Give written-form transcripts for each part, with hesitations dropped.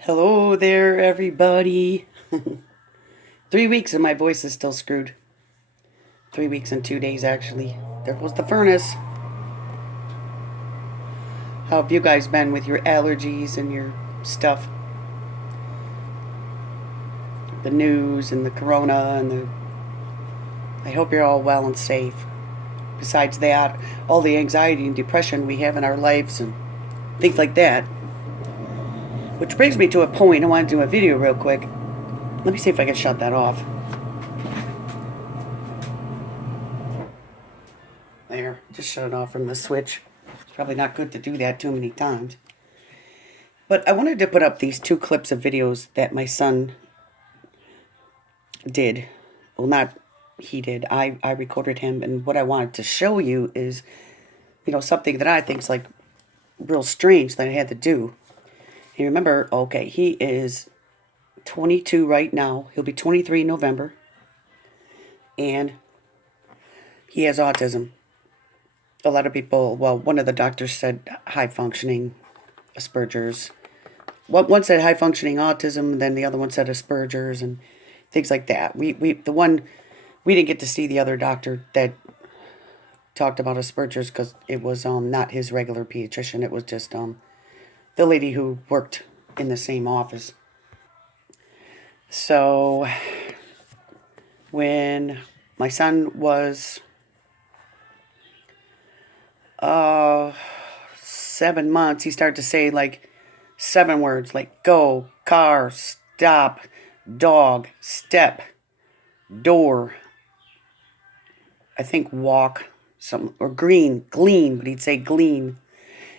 Hello there, everybody. 3 weeks and my voice is still screwed. 3 weeks and 2 days, actually. There goes the furnace. How have you guys been with your allergies and your stuff? The news and the corona and the. I hope you're all well and safe. Besides that, all the anxiety and depression we have in our lives and things like that. Which brings me to a point. I want to do a video real quick. Let me see if I can shut that off. There, just shut it off from the switch. It's probably not good to do that too many times. But I wanted to put up these two clips of videos that my son did. Well, not he did. I recorded him. And what I wanted to show you is, something that I think is like real strange that I had to do. And remember, okay, he is 22 right now. He'll be 23 in November. And he has autism. A lot of people, well, one of the doctors said high functioning Asperger's. One said high functioning autism, then the other one said Asperger's and things like that. We didn't get to see the other doctor that talked about Asperger's because it was not his regular pediatrician. It was just the lady who worked in the same office. So when my son was 7 months, he started to say like 7 words like go, car, stop, dog, step, door, I think walk, or green, glean, but he'd say glean.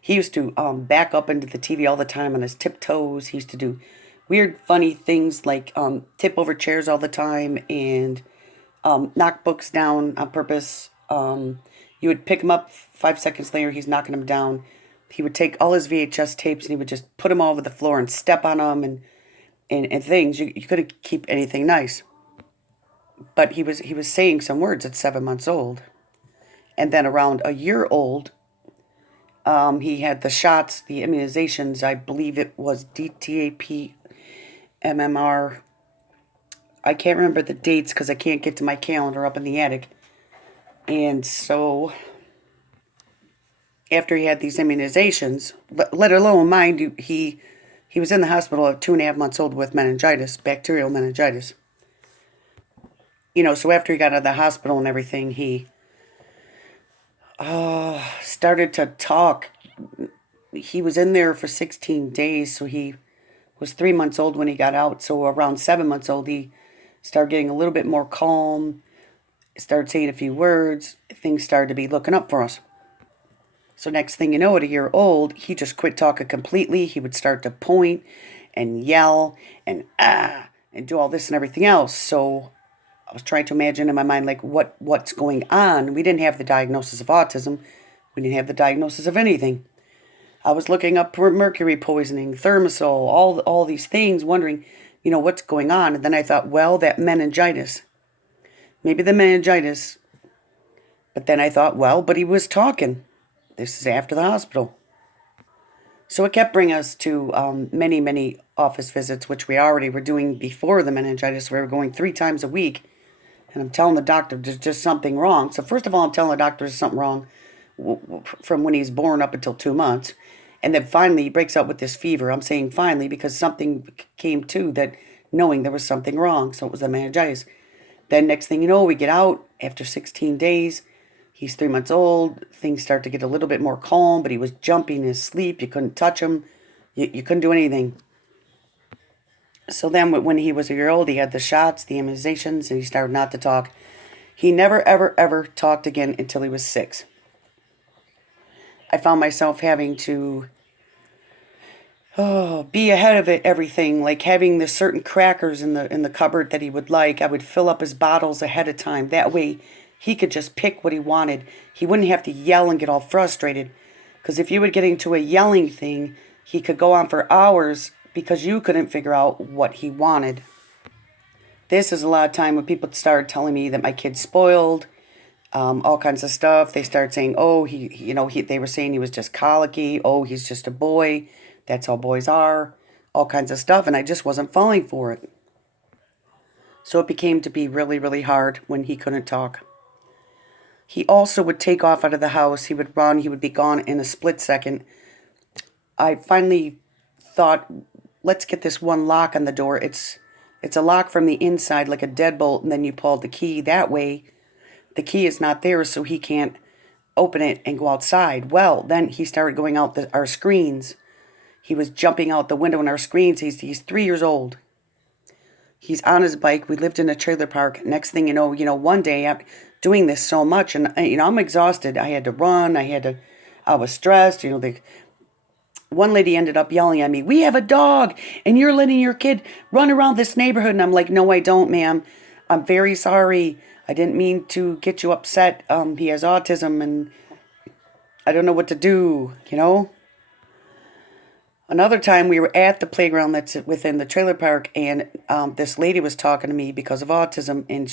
He used to back up into the TV all the time on his tiptoes. He used to do weird, funny things like tip over chairs all the time and knock books down on purpose. You would pick him up 5 seconds later, he's knocking them down. He would take all his VHS tapes and he would just put them all over the floor and step on them and things. You couldn't keep anything nice. But he was saying some words at 7 months old. And then around a year old, he had the shots, the immunizations. I believe it was DTAP, MMR. I can't remember the dates because I can't get to my calendar up in the attic. And so after he had these immunizations, let alone, mind you, he was in the hospital at 2.5 months old with meningitis, bacterial meningitis. So after he got out of the hospital and everything, he started to talk. He was in there for 16 days, so he was 3 months old when he got out. So around 7 months old, he started getting a little bit more calm, started saying a few words. Things started to be looking up for us. So next thing you know, at a year old, he just quit talking completely. He would start to point and yell and and do all this and everything else. So I was trying to imagine in my mind, like, what's going on. We didn't have the diagnosis of autism. We didn't have the diagnosis of anything. I was looking up for mercury poisoning, thimerosal, all these things, wondering, what's going on. And then I thought, well, that meningitis. Maybe the meningitis. But then I thought, well, but he was talking. This is after the hospital. So it kept bringing us to many, many office visits, which we already were doing before the meningitis. We were going 3 times a week. And I'm telling the doctor there's just something wrong. So first of all, I'm telling the doctor there's something wrong from when he's born up until 2 months. And then finally he breaks out with this fever. I'm saying finally because something came to that knowing there was something wrong. So it was the meningitis. Then next thing you know, we get out after 16 days. He's 3 months old. Things start to get a little bit more calm, but he was jumping in his sleep. You couldn't touch him. You couldn't do anything. So then when he was a year old, he had the shots, the immunizations, and he started not to talk. He never, ever, ever talked again until he was 6. I found myself having to be ahead of everything, like having the certain crackers in the cupboard that he would like. I would fill up his bottles ahead of time. That way he could just pick what he wanted. He wouldn't have to yell and get all frustrated. Because if you would get into a yelling thing, he could go on for hours because you couldn't figure out what he wanted. This is a lot of time when people started telling me that my kid's spoiled, all kinds of stuff. They started saying, oh, they were saying he was just colicky. Oh, he's just a boy. That's how boys are. all kinds of stuff, and I just wasn't falling for it. So it became to be really, really hard when he couldn't talk. He also would take off out of the house. He would run. He would be gone in a split second. I finally thought, let's get this one lock on the door. It's a lock from the inside, like a deadbolt, and then you pull the key. That way, the key is not there, so he can't open it and go outside. Well, then he started going out our screens. He was jumping out the window in our screens. He's 3 years old. He's on his bike. We lived in a trailer park. Next thing you know, one day I'm doing this so much, and I'm exhausted. I had to run. I was stressed. One lady ended up yelling at me, "We have a dog, and you're letting your kid run around this neighborhood." And I'm like, "No, I don't, ma'am. I'm very sorry. I didn't mean to get you upset. He has autism, and I don't know what to do. Another time we were at the playground that's within the trailer park, and this lady was talking to me because of autism, and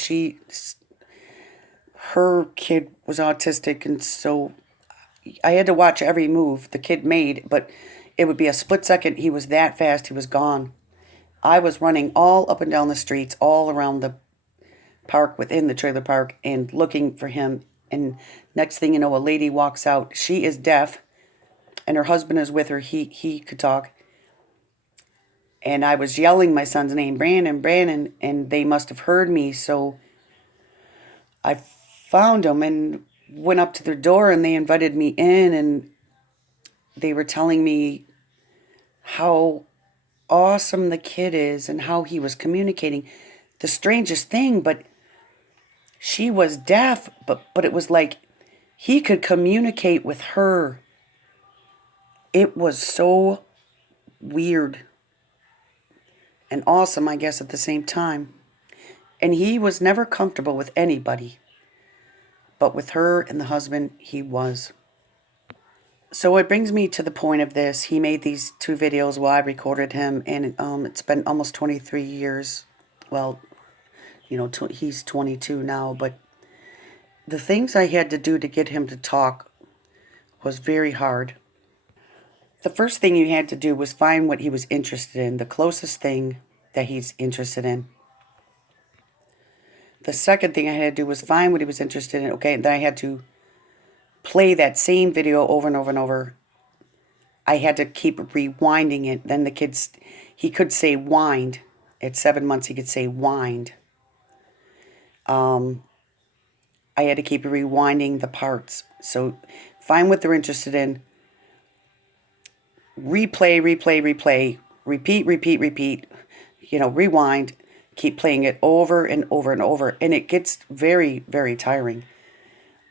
her kid was autistic, and so I had to watch every move the kid made, but it would be a split second. He was that fast, he was gone. I was running all up and down the streets, all around the park within the trailer park, and looking for him. And next thing you know, a lady walks out. She is deaf, and her husband is with her. He could talk. And I was yelling my son's name, Brandon, Brandon, and they must have heard me. So I found them and went up to their door, and they invited me in, and they were telling me how awesome the kid is and how he was communicating. The strangest thing, but she was deaf, but it was like he could communicate with her. It was so weird and awesome, I guess, at the same time. And he was never comfortable with anybody, but with her and the husband, he was. So it brings me to the point of this. He made these 2 videos while I recorded him, and it's been almost 23 years. Well, he's 22 now, but the things I had to do to get him to talk was very hard. The first thing you had to do was find what he was interested in, the closest thing that he's interested in. The second thing I had to do was find what he was interested in. Okay, and then I had to play that same video over and over and over. I had to keep rewinding it. Then he could say wind. At 7 months, he could say wind. I had to keep rewinding the parts. So find what they're interested in. Replay, repeat. Rewind. Keep playing it over and over and over. And it gets very, very tiring.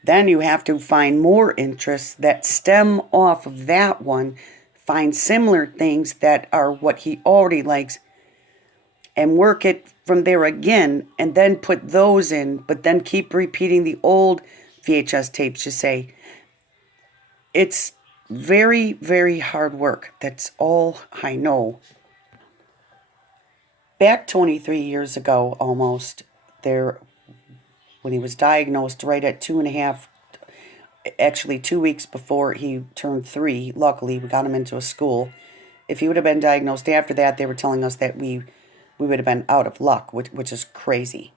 Then you have to find more interests that stem off of that one. Find similar things that are what he already likes, and work it from there again, and then put those in, but then keep repeating the old VHS tapes, you say. It's very, very hard work. That's all I know. Back 23 years ago, almost, when he was diagnosed right at 2.5, actually 2 weeks before he turned 3, luckily we got him into a school. If he would have been diagnosed after that, they were telling us that we would have been out of luck, which is crazy.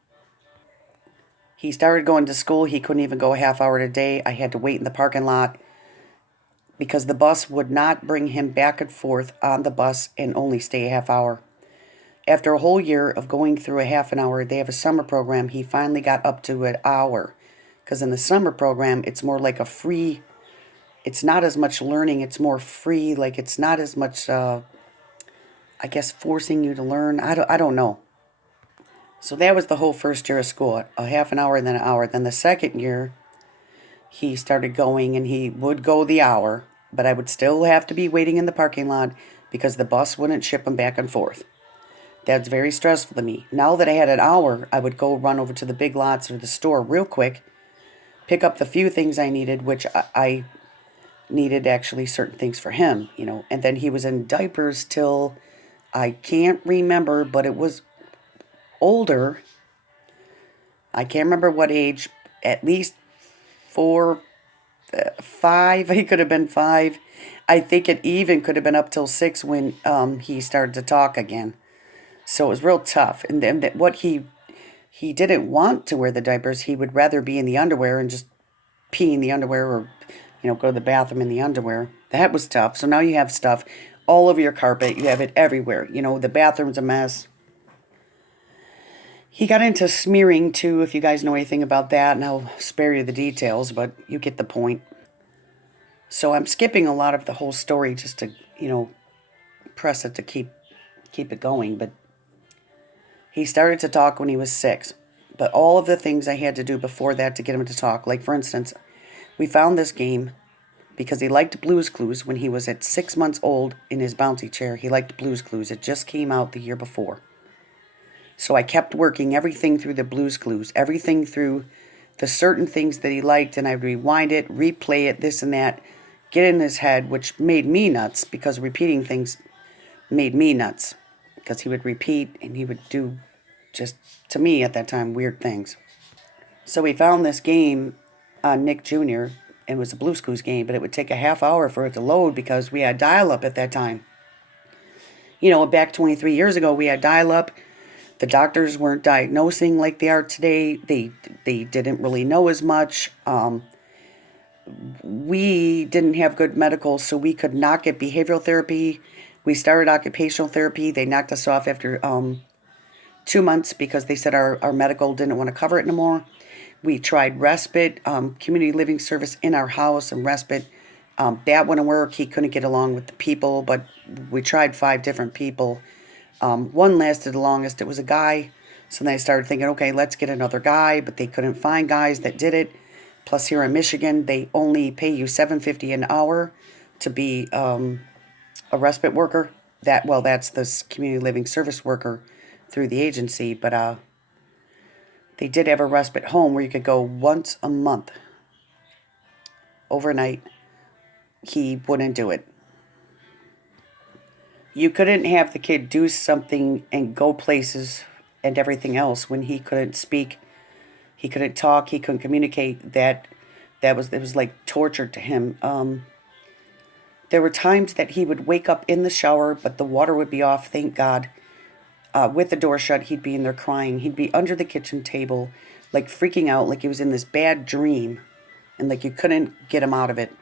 He started going to school. He couldn't even go a half hour a day. I had to wait in the parking lot because the bus would not bring him back and forth on the bus and only stay a half hour. After a whole year of going through a half an hour, they have a summer program. He finally got up to an hour. Because in the summer program, it's more like a free, it's not as much learning, it's more free, like it's not as much, I guess, forcing you to learn. I don't know. So that was the whole first year of school, a half an hour and then an hour. Then the second year, he started going, and he would go the hour, but I would still have to be waiting in the parking lot because the bus wouldn't ship him back and forth. That's very stressful to me. Now that I had an hour, I would go run over to the Big Lots or the store real quick, pick up the few things I needed, which I needed actually certain things for him, and then he was in diapers till I can't remember, but it was older. I can't remember what age, at least 4, 5. He could have been 5. I think it even could have been up till 6 when he started to talk again. So it was real tough. And then what he didn't want to wear the diapers. He would rather be in the underwear and just pee in the underwear, or go to the bathroom in the underwear. That was tough. So now you have stuff all over your carpet. You have it everywhere. The bathroom's a mess. He got into smearing too, if you guys know anything about that, and I'll spare you the details, but you get the point. So I'm skipping a lot of the whole story just to, press it to keep it going. But he started to talk when he was 6. But all of the things I had to do before that to get him to talk, like for instance, we found this game because he liked Blue's Clues when he was at 6 months old in his bouncy chair. He liked Blue's Clues. It just came out the year before. So I kept working everything through the Blue's Clues, everything through the certain things that he liked, and I'd rewind it, replay it, this and that, get in his head, which made me nuts because repeating things made me nuts because he would repeat and he would do, just to me at that time, weird things. So we found this game on Nick Jr. It was a Blue's Clues game, but it would take a half hour for it to load because we had dial-up at that time. Back 23 years ago, we had dial-up. The doctors weren't diagnosing like they are today. They didn't really know as much. We didn't have good medical, so we could not get behavioral therapy. We started occupational therapy. They knocked us off after 2 months because they said our medical didn't want to cover it anymore. We tried respite, community living service in our house and respite. That wouldn't work. He couldn't get along with the people, but we tried 5 different people. One lasted the longest. It was a guy. So then I started thinking, okay, let's get another guy, but they couldn't find guys that did it. Plus here in Michigan, they only pay you $7.50 an hour to be a respite worker. That's this community living service worker through the agency, but they did have a respite home where you could go once a month overnight. He wouldn't do it. You couldn't have the kid do something and go places and everything else when he couldn't speak, he couldn't talk, he couldn't communicate. It was like torture to him. There were times that he would wake up in the shower, but the water would be off, thank God. With the door shut, he'd be in there crying. He'd be under the kitchen table, like freaking out, like he was in this bad dream, and like you couldn't get him out of it.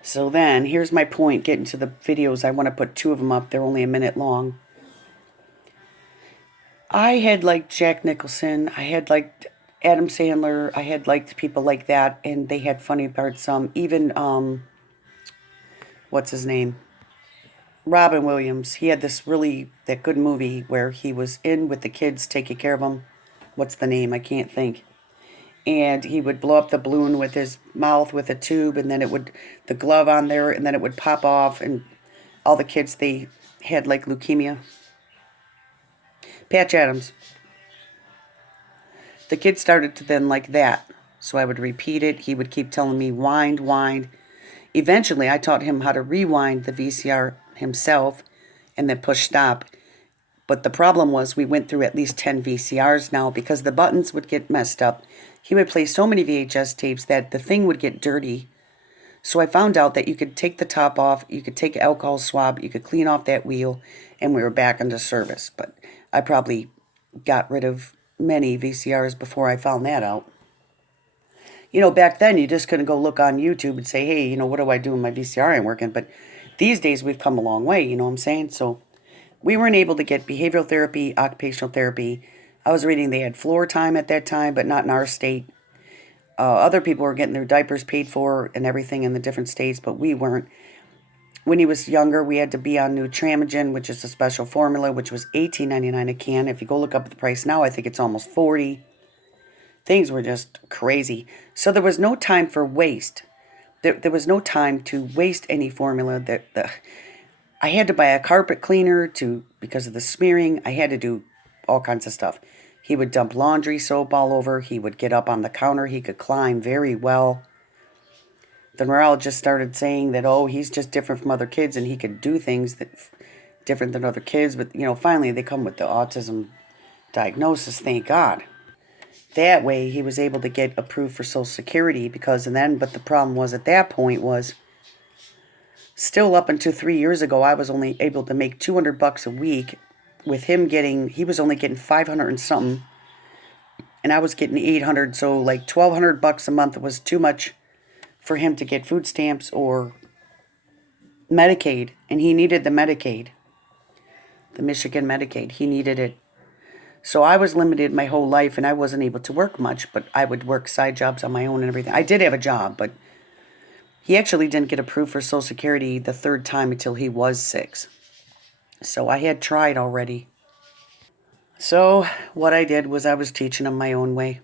So then, here's my point, getting to the videos. I want to put 2 of them up. They're only a minute long. I had liked Jack Nicholson. I had liked Adam Sandler. I had liked people like that, and they had funny parts. Even, what's his name? Robin Williams. He had that good movie where he was in with the kids taking care of them. What's the name? I can't think. And he would blow up the balloon with his mouth with a tube, and then the glove on there, and then it would pop off, and all the kids, they had like leukemia. Patch Adams. The kid started to then like that. So I would repeat it. He would keep telling me, wind, wind. Eventually, I taught him how to rewind the VCR himself and then push stop. But the problem was we went through at least 10 VCRs now because the buttons would get messed up. He would play so many VHS tapes that the thing would get dirty. So I found out that you could take the top off, you could take an alcohol swab, you could clean off that wheel, and we were back into service. But I probably got rid of many VCRs before I found that out. Back then you just couldn't go look on YouTube and say, hey, what do I do when my VCR ain't working? But these days we've come a long way, you know what I'm saying? So we weren't able to get behavioral therapy, occupational therapy. I was reading they had floor time at that time, but not in our state. Other people were getting their diapers paid for and everything in the different states, but we weren't. When he was younger, we had to be on Nutramigen, which is a special formula, which was $18.99 a can. If you go look up the price now, I think it's almost $40. Things were just crazy. So there was no time for waste. There was no time to waste any formula. I had to buy a carpet cleaner because of the smearing. I had to do all kinds of stuff. He would dump laundry soap all over. He would get up on the counter. He could climb very well. The neurologist started saying that, he's just different from other kids and he could do things that different than other kids. But, finally they come with the autism diagnosis, thank God. that way he was able to get approved for Social Security because and then but the problem was at that point was still up until 3 years ago I was only able to make $200 a week with him getting he was only getting 500 and something and I was getting 800 so like $1,200 a month was too much for him to get food stamps or Medicaid and he needed the Michigan Medicaid he needed it. So I was limited my whole life and I wasn't able to work much, but I would work side jobs on my own and everything. I did have a job, but he actually didn't get approved for Social Security the third time until he was 6. So I had tried already. So what I did was I was teaching him my own way.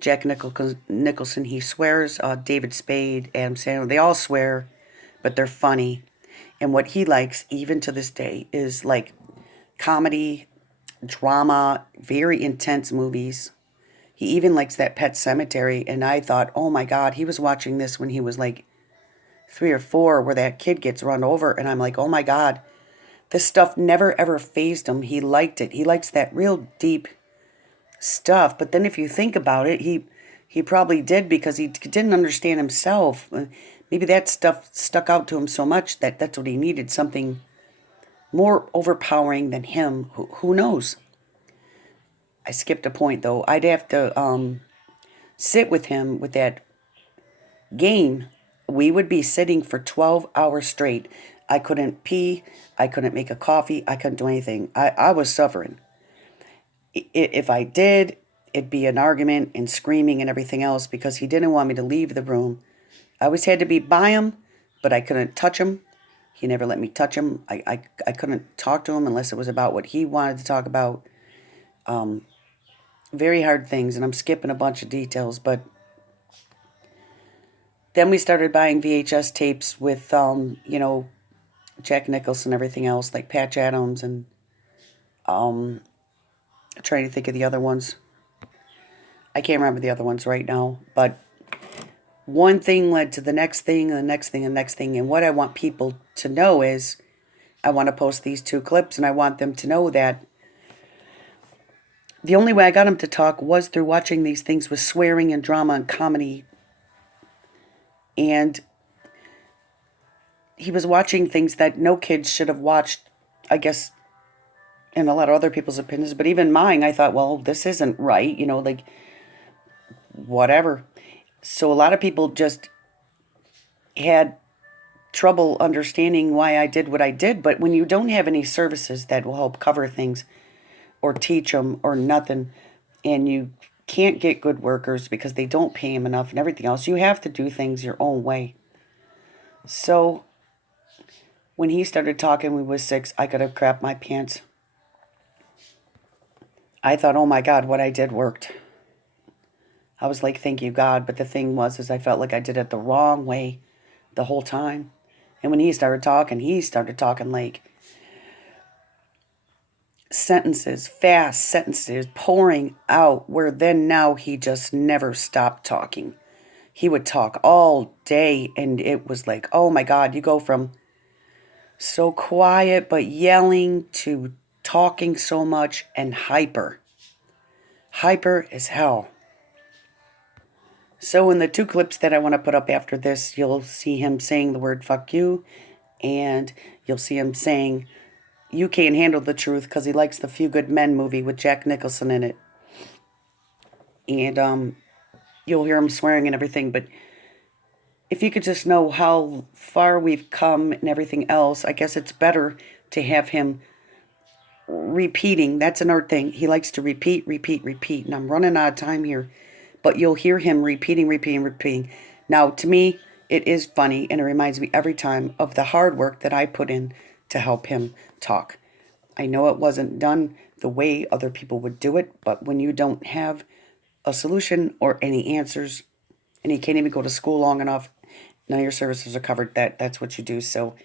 Jack Nicholson, he swears. David Spade, Adam Sandler, they all swear, but they're funny. And what he likes, even to this day, is like comedy, drama, very intense movies. He even likes that Pet Cemetery. And I thought, oh my God, he was watching this when he was like 3 or 4, where that kid gets run over. And I'm like, oh my God, this stuff never ever fazed him. He liked it. He likes that real deep stuff. But then if you think about it, he probably did because he didn't understand himself. Maybe that stuff stuck out to him so much that that's what he needed, something more overpowering than him. Who knows? I skipped a point though. I'd have to sit with him with that game. We would be sitting for 12 hours straight. I couldn't pee. I couldn't make a coffee. I couldn't do anything. I was suffering. If I did, it'd be an argument and screaming and everything else because he didn't want me to leave the room. I always had to be by him, but I couldn't touch him. He never let me touch him. I couldn't talk to him unless it was about what he wanted to talk about. Very hard things, and I'm skipping a bunch of details, but then we started buying VHS tapes with, Jack Nicholson and everything else, like Patch Adams and trying to think of the other ones. I can't remember the other ones right now, but one thing led to the next thing, and the next thing, and the next thing. And what I want people to know is I want to post these 2 clips, and I want them to know that the only way I got him to talk was through watching these things with swearing and drama and comedy. And he was watching things that no kid should have watched, I guess, in a lot of other people's opinions. But even mine, I thought, well, this isn't right, like whatever. So a lot of people just had trouble understanding why I did what I did. But when you don't have any services that will help cover things or teach them or nothing, and you can't get good workers because they don't pay them enough and everything else, you have to do things your own way. So when he started talking when he was 6, I could have crapped my pants. I thought, oh my God, what I did worked. I was like, thank you, God. But the thing was, is I felt like I did it the wrong way the whole time. And when he started talking like sentences, fast sentences, pouring out, where then now he just never stopped talking. He would talk all day, and it was like, oh my God, you go from so quiet but yelling to talking so much and hyper. Hyper as hell. So in the 2 clips that I want to put up after this, you'll see him saying the word fuck you, and you'll see him saying You Can't Handle the Truth because he likes the Few Good Men movie with Jack Nicholson in it. And you'll hear him swearing and everything, but if you could just know how far we've come and everything else, I guess it's better to have him repeating. That's another thing. He likes to repeat, and I'm running out of time here. But you'll hear him repeating. Now, to me, it is funny, and it reminds me every time of the hard work that I put in to help him talk. I know it wasn't done the way other people would do it, but when you don't have a solution or any answers, and you can't even go to school long enough, none of your services are covered, that's what you do. So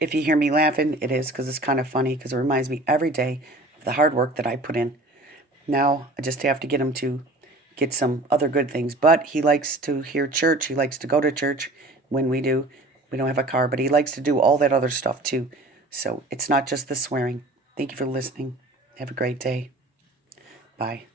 if you hear me laughing, it is because it's kind of funny, because it reminds me every day of the hard work that I put in. Now, I just have to get him to get some other good things. But he likes to hear church. He likes to go to church when we do. We don't have a car, but he likes to do all that other stuff too. So it's not just the swearing. Thank you for listening. Have a great day. Bye.